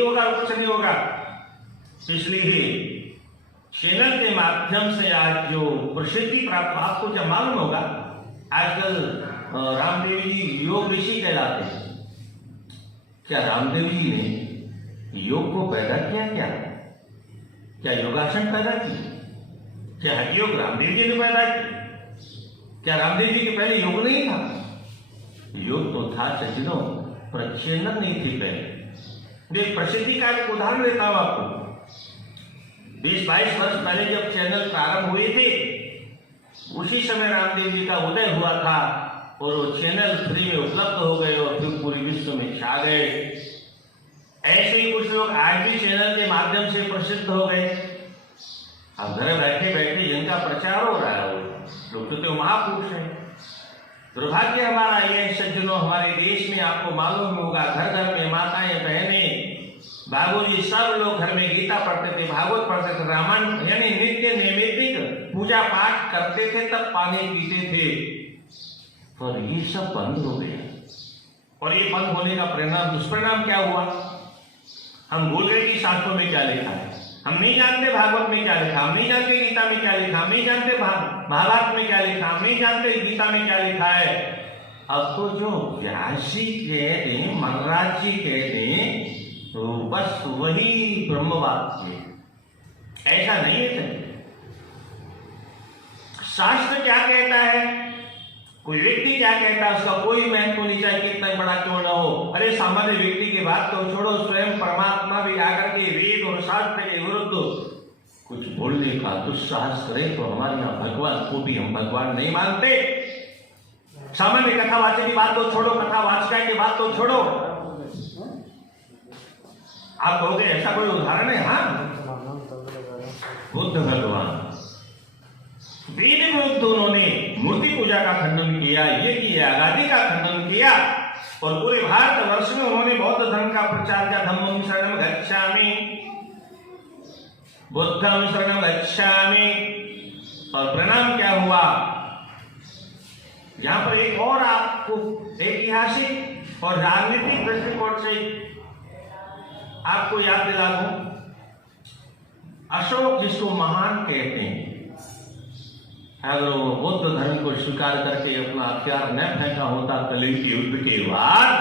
होगा और कुछ नहीं होगा। इसलिए चैनल के माध्यम से आज जो प्रसिद्धि प्राप्त, आपको क्या मालूम होगा, आजकल रामदेव जी योग ऋषि कहलाते हैं। क्या रामदेव जी ने योग को पैदा किया? क्या योगासन पैदा किया? क्या हठयोग रामदेव जी ने पैदा किया? क्या रामदेव जी के पहले योग नहीं था? योग तो था सज्जनों, पर चैनल नहीं थी पहले। एक प्रसिद्धि का एक उदाहरण देता हूं आपको। 20-22 वर्ष पहले जब चैनल प्रारंभ हुए थे, उसी समय रामदेव जी का उदय हुआ था और वो चैनल फ्री में उपलब्ध हो गए और फिर पूरे विश्व में छा गए। ऐसे ही कुछ लोग आज भी चैनल के माध्यम से प्रसिद्ध हो गए। अब घर बैठे बैठे जिनका प्रचार हो रहा है, लोग तो महापुरुष हैं। दुर्भाग्य हमारा यह सज्जनों, हमारे देश में आपको मालूम होगा, घर घर में माताएं बहनें बाबूजी सब लोग घर में गीता पढ़ते थे, भागवत पढ़ते थे, रामायण यानी नित्य नैमित्तिक पूजा पाठ करते थे, तब पानी पीते थे। पर ये सब बंद हो गया। और ये बंद होने का परिणाम, दुष्परिणाम क्या हुआ? हम भूल गए कि शास्त्रों में क्या लिखा है। हम नहीं जानते भागवत में क्या लिखा, हम नहीं जानते गीता में क्या लिखा, हम नहीं जानते महाभारत में क्या लिखा, हम नहीं जानते गीता में क्या लिखा है। अब तो जो व्यास जी कहते हैं, मनराज जी कहते हैं, तो बस वही ब्रह्मवाक्य है। ऐसा नहीं है। शास्त्र क्या कहता है, कोई व्यक्ति क्या कहता है, उसका कोई महत्व नहीं, चाहे कितना बड़ा क्यों ना हो। अरे सामान्य व्यक्ति की बात तो छोड़ो, स्वयं परमात्मा भी आकर के वेद और शास्त्र के विरुद्ध कुछ बोलने का दुस्साहस करे तो हमारे यहाँ भगवान को भी हम भगवान नहीं मानते। सामान्य कथावाचक की बात तो छोड़ो, कथावाचक की बात तो छोड़ो। आप कहोगे ऐसा कोई उदाहरण है? हाँ, बुद्ध भगवान वेद विरुद्ध उन्होंने मूर्ति पूजा का खंडन किया, ये किया, आजादी का खंडन किया और पूरे भारतवर्ष में उन्होंने बौद्ध धर्म का प्रचार किया। धम्मं शरणं गच्छामि, बुद्धं शरणं गच्छामि। और परिणाम क्या हुआ? यहां पर एक और आपको ऐतिहासिक और राजनीतिक दृष्टिकोण से आपको याद दिला दूं, अशोक जिसको महान कहते हैं, अगर वो बौद्ध धर्म को स्वीकार करके अपना हथियार न फेंका होता कलिंग के युद्ध के बाद,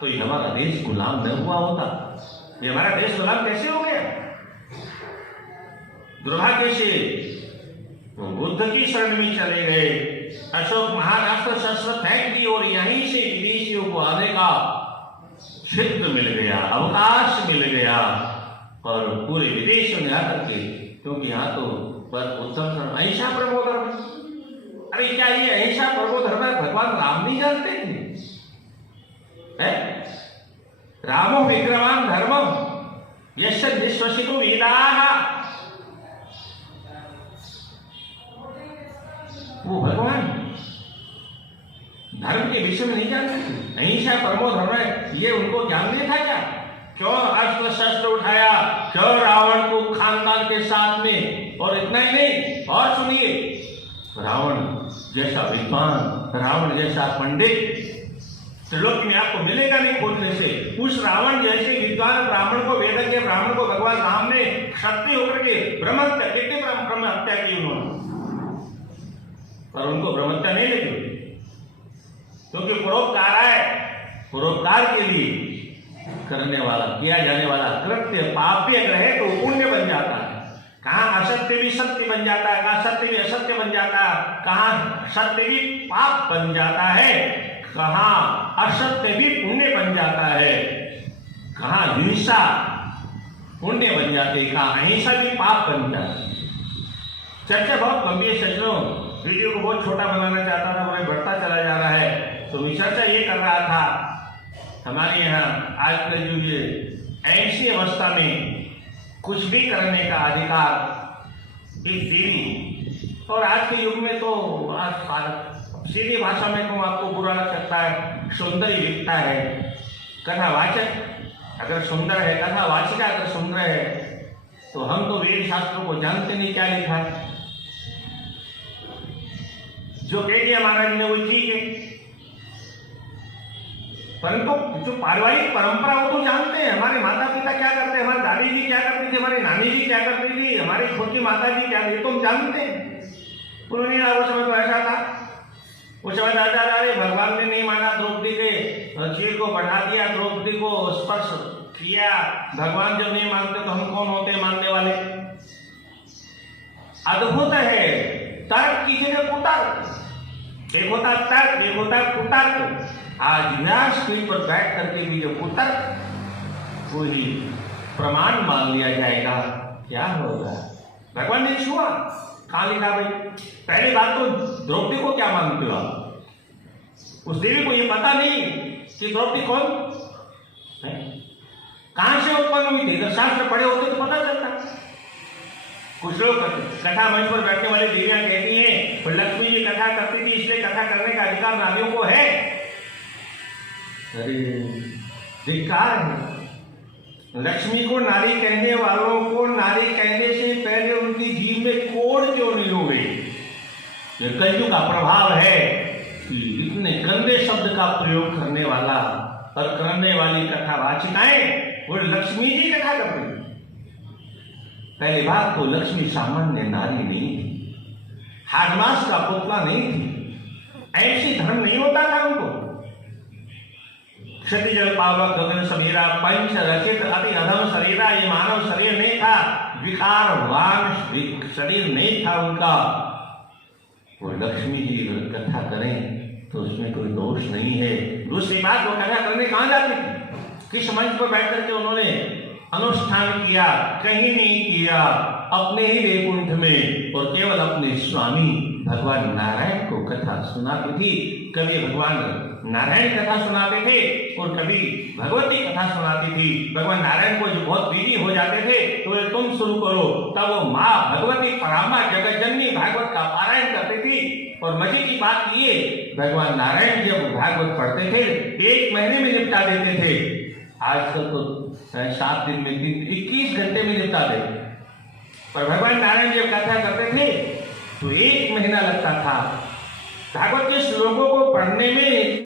तो ये हमारा देश गुलाम न हुआ होता। ये हमारा देश गुलाम कैसे हो गया? दुर्भाग्य से वो बुद्ध की शरण में चले गए। अशोक महाराष्ट्र शस्त्र फेंक दी और यहीं से विदेशियों को आने का क्षेत्र मिल गया, अवकाश मिल गया और पूरे विदेशों ने आकर के, क्योंकि यहाँ तो पर उत्तम धर्म अहिंसा परमो धर्म। अरे क्या ये अहिंसा परमो धर्म है? भगवान राम नहीं जानते थे? रामो विग्रहवान धर्मम यस्य निश्वसितु वेदाः। वो भगवान धर्म के विषय में नहीं जानते थे। अहिंसा परमो धर्म है, ये उनको ज्ञान नहीं था क्या? क्यों अस्त्र शस्त्र उठाया? क्यों रावण को खानदान के साथ में? और इतना ही नहीं, और सुनिए, रावण जैसा विद्वान, रावण जैसा पंडित त्रिलोक में आपको मिलेगा नहीं खोजने से। उस रावण जैसे विद्वान ब्राह्मण को, वेद के ब्राह्मण को भगवान राम ने क्षत्रिय होकर के ब्रह्म हत्या की उन्होंने, पर उनको ब्रह्म हत्या नहीं लगी, क्योंकि परोपकार है। परोपकार के लिए करने वाला, किया जाने वाला कृत्य पाप्य अगर है तो पुण्य बन जाता है। कहाँ असत्य भी सत्य बन जाता है, कहाँ सत्य भी असत्य बन जाता है, कहाँ सत्य भी पाप बन जाता है, कहाँ असत्य भी पुण्य बन जाता है, कहाँ हिंसा पुण्य बन जाती है, कहाँ अहिंसा भी पाप बन जाती है। चर्चा बहुत गंभीर सज्जनों, वीडियो को बहुत छोटा बनाना चाहता था, मैं बढ़ता चला जा रहा है। तो मैं चर्चा ये कर रहा था, हमारे यहाँ आजकल जो ये ऐसी अवस्था में कुछ भी करने का अधिकार एक देवी, और आज के युग में तो सीधी भाषा में तो आपको बुरा लग सकता है, सुंदर ही लिखता है। कथावाचक अगर सुंदर है, कथावाचिका अगर सुंदर है, तो हम तो वेद शास्त्रों को जानते नहीं क्या लिखा है। जो कह दिया महाराज ने वो ठीक है। परंतु जो पारिवारिक परंपरा वो तो जानते हैं, हमारे माता पिता क्या करते हैं, हमारी दादी जी क्या करती थी, हमारी नानी जी क्या करती थी, हमारी छोटी माता जी क्या, ये तो हम जानते हैं। पुरानी वो समय तो ऐसा था, उस समय दादा अरे भगवान ने नहीं माना, द्रौपदी के चीर को बढ़ा दिया, द्रौपदी को स्पर्श किया, भगवान जब नहीं मानते तो हम कौन होते मानने वाले। अद्भुत है, तर्क की जगह कुतर्क, एक होता तर्क, एक होता कुतर्क। आज व्यासपीठ पर बैठ करके भी जो कुतर्क को ही प्रमाण मान लिया जाएगा, क्या होगा। भगवान ने छुआ, कहां लिखा भाई, पहली बात तो द्रौपदी को क्या मानते हो आप, उस देवी को ये पता नहीं कि द्रौपदी कौन है, कहां से उत्पन्न हुई थी। अगर शास्त्र पढ़े होते तो पता चलता। कुछ लोग कथा मंच पर बैठने वाली देवियां कहती हैं लक्ष्मी जी कथा करती थी इसलिए कथा करने का अधिकार नारियों को है। अरे धिक्कार है, लक्ष्मी को नारी कहने वालों को नारी कहने से पहले उनकी जीव में कोड़ क्यों नहीं हो गई। ये कलयुग का प्रभाव है कि इतने गंदे शब्द का प्रयोग करने वाला और करने वाली कथावाचिकाएं वो लक्ष्मी जी कथा करती। पहली बात तो लक्ष्मी सामान्य नारी नहीं थी, हारमास का पुतला नहीं थी, ऐसी धर्म नहीं होता था उनको। क्षतिजल पावक गगन समीरा पंच रचित अति अधम शरीरा, ये मानव शरीर नहीं था, विकारवान शरीर नहीं था उनका। वो लक्ष्मी जी कथा करें तो उसमें कोई दोष नहीं है। दूसरी बात, वो कथा करने कहां जाती थी, किस मंच पर बैठ करके उन्होंने अनुष्ठान किया, कहीं नहीं किया, अपने ही वैकुंठ में और केवल अपने स्वामी भगवान नारायण को कथा सुनाती थी। कभी भगवान नारायण कथा सुनाते थे और कभी भगवती कथा सुनाती थी। भगवान नारायण को जो बहुत बिजी हो जाते थे तो ये तुम शुरू करो, तब वो माँ भगवती परामा जगत जननी भागवत का पारायण करती थी। और मजे की बात ये, भगवान नारायण जब भागवत पढ़ते थे 1 महीने में निपटा देते थे। आजकल तो 7 दिन में 21 घंटे में निपटा देते, पर भगवान नारायण जब कथा करते थे तो 1 महीना लगता था। भागवत के श्लोकों को पढ़ने में